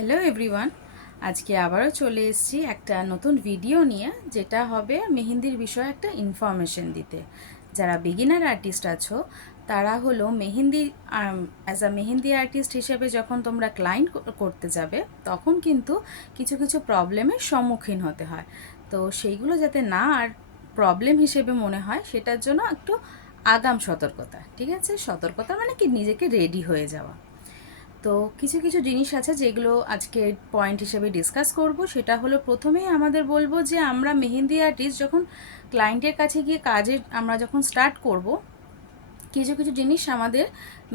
Hello everyone, আজকে আবারও চলে এসেছি একটা নতুন ভিডিও নিয়ে, যেটা হবে মেহেন্দির বিষয়ে একটা ইনফরমেশন দিতে। যারা বিগিনার আর্টিস্ট আছো তারা হলো mehendi as a mehendi artist হিসেবে যখন তোমরা ক্লায়েন্ট করতে যাবে তখন কিন্তু কিছু কিছু প্রবলেমের সম্মুখীন হতে হয়। তো সেইগুলো যাতে না আর প্রবলেম হিসেবে মনে হয় সেটার জন্য একটু আগাম সতর্কতা, ঠিক আছে? সতর্কতা মানে কি, নিজেকে রেডি হয়ে যাওয়া। তো কিছু কিছু জিনিস আছে যেগুলো আজকে পয়েন্ট হিসেবে ডিসকাস করব। সেটা হলো, প্রথমেই আমাদের বলবো যে আমরা মেহেন্দি আর্টিস্ট যখন ক্লায়েন্টের কাছে গিয়ে কাজের আমরা যখন স্টার্ট করব, কিছু কিছু জিনিস আমাদের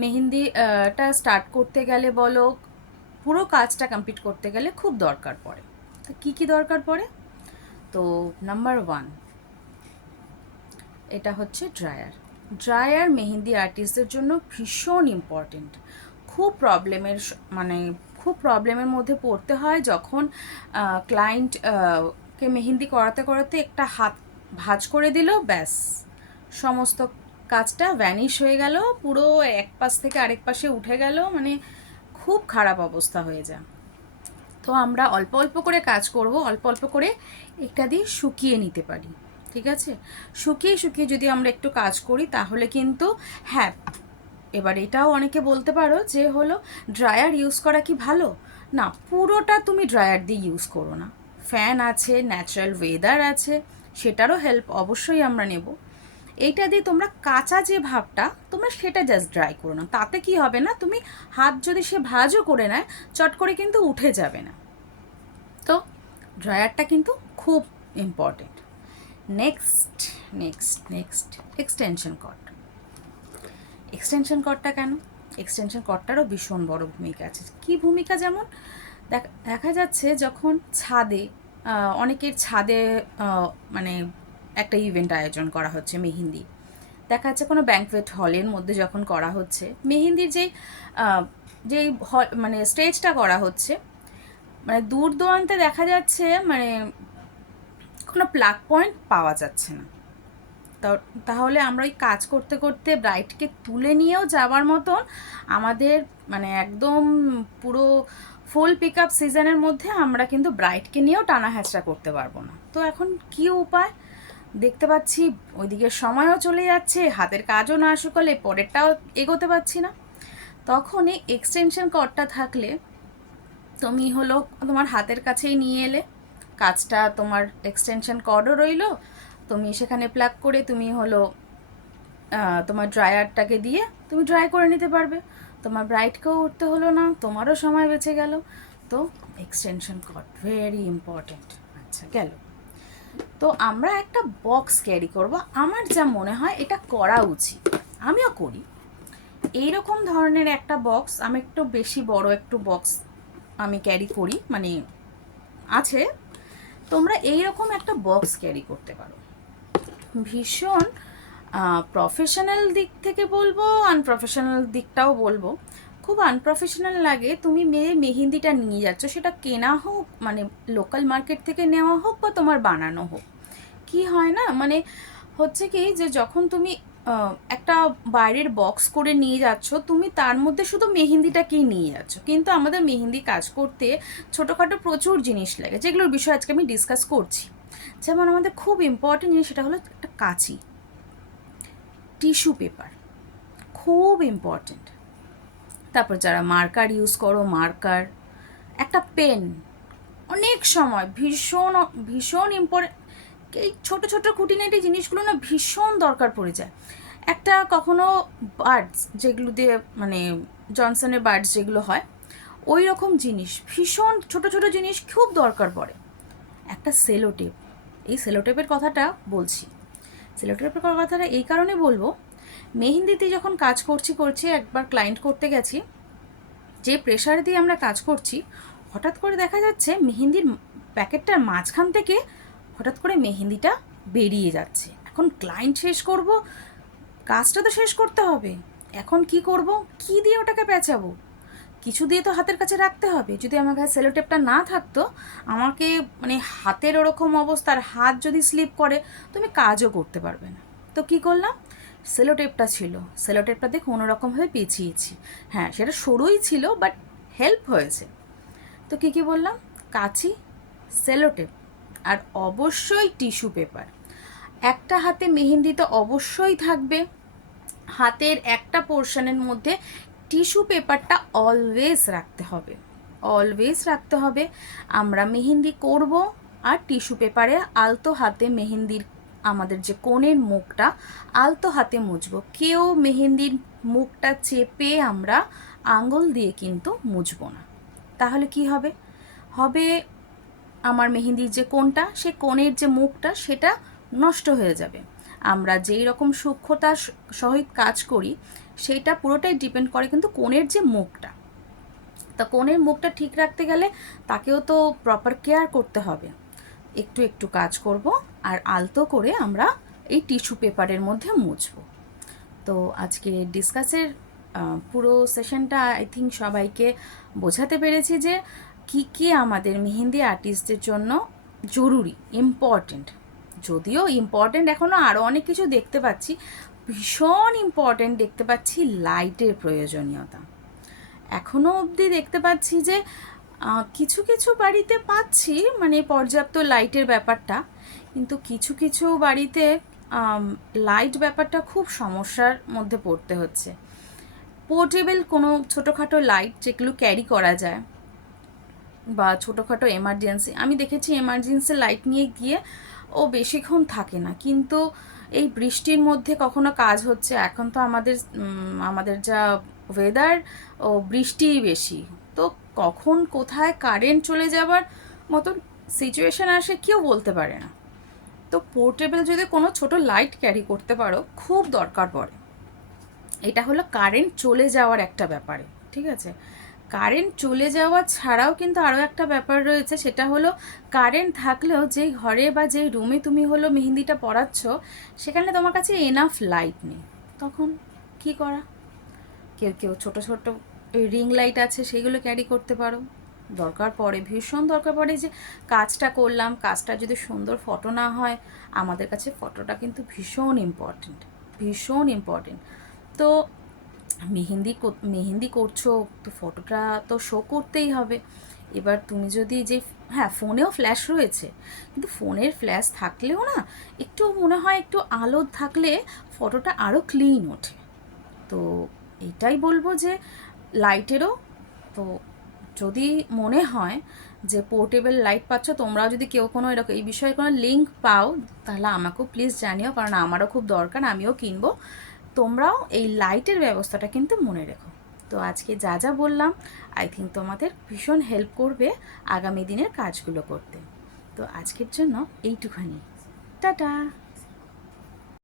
মেহেন্দিটা স্টার্ট করতে গেলে বলো, পুরো কাজটা কমপ্লিট করতে গেলে খুব দরকার পড়ে। তো কী কী দরকার পড়ে? তো নাম্বার ওয়ান, এটা হচ্ছে ড্রায়ার। ড্রায়ার মেহেন্দি আর্টিস্টদের জন্য ভীষণ ইম্পর্টেন্ট। খুব প্রবলেমের মানে খুব প্রবলেমের মধ্যে পড়তে হয় যখন ক্লায়েন্ট কে মেহেন্দি করাতে করাতে একটা হাত ভাঁজ করে দিল, ব্যাস সমস্ত কাজটা ভ্যানিশ হয়ে গেল, পুরো এক পাশ থেকে আরেক পাশে উঠে গেল, মানে খুব খারাপ অবস্থা হয়ে যায়। তো আমরা অল্প অল্প করে কাজ করব, অল্প অল্প করে এটা দিয়ে শুকিয়ে নিতে পারি, ঠিক আছে? শুকিয়ে শুকিয়ে যদি আমরা একটু কাজ করি তাহলে কিন্তু, হ্যাঁ, এবার এটাও অনেকে বলতে পারো যে হলো ড্রায়ার ইউজ করা কি ভালো? না, পুরোটা তুমি ড্রায়ার দিয়ে ইউজ করো না। ফ্যান আছে, ন্যাচারাল ওয়েদার আছে, সেটারও হেল্প অবশ্যই আমরা নেব। এইটা দিয়ে তোমরা কাঁচা যে ভাবটা, তোমরা সেটা জাস্ট ড্রাই করো না। তাতে কি হবে না, তুমি হাত যদি সে ভাঁজও করে নেয়, চট করে কিন্তু উঠে যাবে না। তো ড্রায়ারটা কিন্তু খুব important. Next next next extension cord. Extension কর্ডটা কেন? এক্সটেনশন কর্ডটারও ভীষণ বড় ভূমিকা আছে। কী ভূমিকা? যেমন দেখা যাচ্ছে যখন ছাদে অনেকের ছাদে মানে একটা ইভেন্ট আয়োজন করা হচ্ছে মেহেন্দি, দেখা যাচ্ছে কোনো ব্যাঙ্কোয়েট হলের মধ্যে যখন করা হচ্ছে মেহেন্দির যেই মানে স্টেজটা করা হচ্ছে, মানে দূর দূরান্তে দেখা যাচ্ছে মানে কোনো প্লাগ পয়েন্ট পাওয়া যাচ্ছে না। তাহলে আমরা ওই কাজ করতে করতে ব্রাইডকে তুলে নিয়েও যাওয়ার মতন আমাদের মানে একদম পুরো ফুল পিক আপ সিজনের মধ্যে আমরা কিন্তু ব্রাইডকে নিয়েও টানা হ্যাচড়া করতে পারবো না। তো এখন কী উপায়? দেখতে পাচ্ছি ওইদিকে সময়ও চলে যাচ্ছে, হাতের কাজও না শুকলে পরেরটাও এগোতে পারছি না। তখন এই এক্সটেনশন কর্ডটা থাকলে তুমি হলো তোমার হাতের কাছেই নিয়ে এলে, কাজটা তোমার এক্সটেনশন কর্ডও রইলো, তুমি সেখানে প্লাগ করে তুমি হলো তোমার ড্রায়ারটাকে দিয়ে তুমি ড্রাই করে নিতে পারবে। তোমার ব্রাইটকেও উঠতে হলো না, তোমারও সময় বেঁচে গেল। তো এক্সটেনশন কর্ড ভেরি ইম্পর্টেন্ট। আচ্ছা, গেল। তো আমরা একটা বক্স ক্যারি করব, আমার যা মনে হয় এটা করা উচিত, আমিও করি। এইরকম ধরনের একটা বক্স, আমি একটু বেশি বড় একটু বক্স আমি ক্যারি করি, মানে আছে। তোমরা এইরকম একটা বক্স ক্যারি করতে পারো। ভীষণ প্রফেশনাল দিক থেকে বলবো, আনপ্রফেশনাল দিকটাও বলবো। খুব আনপ্রফেশনাল লাগে, তুমি মেহেন্দিটা নিয়ে যাচ্ছ, সেটা কেনা হোক মানে লোকাল মার্কেট থেকে নেওয়া হোক বা তোমার বানানো হোক। কি হয় না, মানে হচ্ছে কি যে যখন তুমি একটা বাইরের বক্স করে নিয়ে যাচ্ছ, তুমি তার মধ্যে শুধু মেহেন্দিটাকেই নিয়ে যাচ্ছ, কিন্তু আমাদের মেহেন্দি কাজ করতে ছোটোখাটো প্রচুর জিনিস লাগে, যেগুলোর বিষয়ে আজকে আমি ডিসকাস করছি। যেমন আমাদের খুব ইম্পর্টেন্ট জিনিস, সেটা হলো একটা কাঁচি, টিস্যু পেপার, খুব ইম্পর্টেন্ট। তারপর যারা মার্কার ইউজ করো, মার্কার, একটা পেন, অনেক সময় ভীষণ ভীষণ ইম্পর্টেন্ট। এই ছোটো ছোটো খুঁটিনাটি জিনিসগুলো না ভীষণ দরকার পড়ে যায়। একটা কখনো বার্ডস, যেগুলো দিয়ে মানে জনসনের বার্ডস যেগুলো হয়, ওই রকম জিনিস, ভীষণ ছোটো ছোটো জিনিস খুব দরকার পড়ে। একটা সেলোটেপ, এই সেলোটেপের কথাটা বলছি। সেলোটেপের কথাটা এই কারণে বলবো, মেহেন্দিতে যখন কাজ করছি একবার ক্লায়েন্ট করতে গেছি, যে প্রেশার দিয়ে আমরা কাজ করছি, হঠাৎ করে দেখা যাচ্ছে মেহেন্দির প্যাকেটটার মাঝখান থেকে হঠাৎ করে মেহেন্দিটা বেরিয়ে যাচ্ছে। এখন ক্লায়েন্ট শেষ করব, কাজটা তো শেষ করতে হবে। এখন কি করব, কি দিয়ে ওটাকে পেঁচাবো? কিছু দিয়ে তো হাতের কাছে রাখতে হবে। যদি আমার কাছে সেলোটেপটা না থাকতো, আমাকে মানে হাতের ওরকম অবস্থার, হাত যদি স্লিপ করে তুমি কাজও করতে পারবে না। তো কি করলাম, সেলোটেপটা ছিল, সেলোটেপটা দিয়ে কোনোরকমভাবে পেঁচিয়েছি। হ্যাঁ, সেটা সরুই ছিল, বাট হেল্প হয়েছে। তো তো কী কী বললাম? কাঁচি, সেলোটেপ, আর অবশ্যই টিস্যু পেপার। একটা হাতে মেহেন্দি তো অবশ্যই থাকবে, হাতের একটা পোর্শনের মধ্যে টিস্যু পেপারটা অলওয়েজ রাখতে হবে, অলওয়েজ রাখতে হবে। আমরা মেহেন্দি করব আর টিস্যু পেপারে আলতো হাতে মেহেন্দির আমাদের যে কোণের মুখটা আলতো হাতে মুছবো। কেউ মেহেন্দির মুখটা চেপে আমরা আঙুল দিয়ে কিন্তু মুছবো না। তাহলে কি হবে? হবে আমার মেহেন্দির যে কোণটা, সে কোণের যে মুখটা সেটা নষ্ট হয়ে যাবে। আমরা যেই রকম সূক্ষ্মতার সহিত কাজ করি সেইটা পুরোটাই ডিপেন্ড করে কিন্তু কোণের যে মুখটা। তা কোণের মুখটা ঠিক রাখতে গেলে তাকেও তো প্রপার কেয়ার করতে হবে। একটু একটু কাজ করব আর আলতো করে আমরা এই টিস্যু পেপারের মধ্যে মুছবো। তো আজকে ডিসকাসের পুরো সেশনটা আই থিঙ্ক সবাইকে বোঝাতে পেরেছি যে কী কী আমাদের মেহেন্দি আর্টিস্টদের জন্য জরুরি, ইম্পর্টেন্ট। যদিও ইম্পর্টেন্ট এখনও আরও অনেক কিছু দেখতে পাচ্ছি, ভীষণ ইম্পর্টেন্ট দেখতে পাচ্ছি লাইটের প্রয়োজনীয়তা। এখনও অবধি দেখতে পাচ্ছি যে কিছু কিছু বাড়িতে পাচ্ছি মানে পর্যাপ্ত লাইটের ব্যাপারটা, কিন্তু কিছু কিছু বাড়িতে লাইট ব্যাপারটা খুব সমস্যার মধ্যে পড়তে হচ্ছে। পোর্টেবল কোনো ছোটোখাটো লাইট যেগুলো ক্যারি করা যায় বা ছোটোখাটো এমার্জেন্সি, আমি দেখেছি এমার্জেন্সি লাইট নিয়ে গিয়ে ও বেশিক্ষণ থাকে না, কিন্তু এই বৃষ্টির মধ্যে কখনো কাজ হচ্ছে, এখন তো আমাদের যা ওয়েদার, ও বৃষ্টিই বেশি, তো কখন কোথায় কারেন্ট চলে যাবার মতন সিচুয়েশান আসে কেউ বলতে পারে না। তো পোর্টেবল যদি কোনো ছোট লাইট ক্যারি করতে পারো খুব দরকার পড়ে। এটা হলো কারেন্ট চলে যাওয়ার একটা ব্যাপারে, ঠিক আছে? কারেন্ট চলে যাওয়া ছাড়াও কিন্তু আরও একটা ব্যাপার রয়েছে, সেটা হলো কারেন্ট থাকলেও যেই ঘরে বা যেই রুমে তুমি হলো মেহেন্দিটা পরাচ্ছ সেখানে তোমার কাছে এনাফ লাইট নেই, তখন কি করা? কেউ কেউ ছোটো ছোটো রিং লাইট আছে সেগুলো ক্যারি করতে পারো, দরকার পড়ে, ভীষণ দরকার পড়ে যে কাজটা করলাম, কাজটা যদি সুন্দর ফটো না হয়, আমাদের কাছে ফটোটা কিন্তু ভীষণ ইম্পর্টেন্ট, ভীষণ ইম্পর্টেন্ট। তো মেহেন্দি করছো তো ফটোটা তো শো করতেই হবে। এবার তুমি যদি যে, হ্যাঁ ফোনেও ফ্ল্যাশ রয়েছে, কিন্তু ফোনের ফ্ল্যাশ থাকলেও না একটু মনে হয় একটু আলো থাকলে ফটোটা আরও ক্লিন ওঠে। তো এটাই বলবো যে লাইটেরও, তো যদি মনে হয় যে পোর্টেবল লাইট পাচ্ছ, তোমরাও যদি কেউ কোনো এরকম এই বিষয়ে কোনো লিঙ্ক পাও তাহলে আমাকেও প্লিজ জানিও, কারণ আমারও খুব দরকার, আমিও কিনবো। তোমরাও এই লাইটের ব্যবস্থাটা কিন্তু মনে রেখো। তো আজকে যা যা বললাম আই থিঙ্ক তোমাদের ভীষণ হেল্প করবে আগামী দিনের কাজগুলো করতে। তো আজকের জন্য এইটুখানি, টাটা।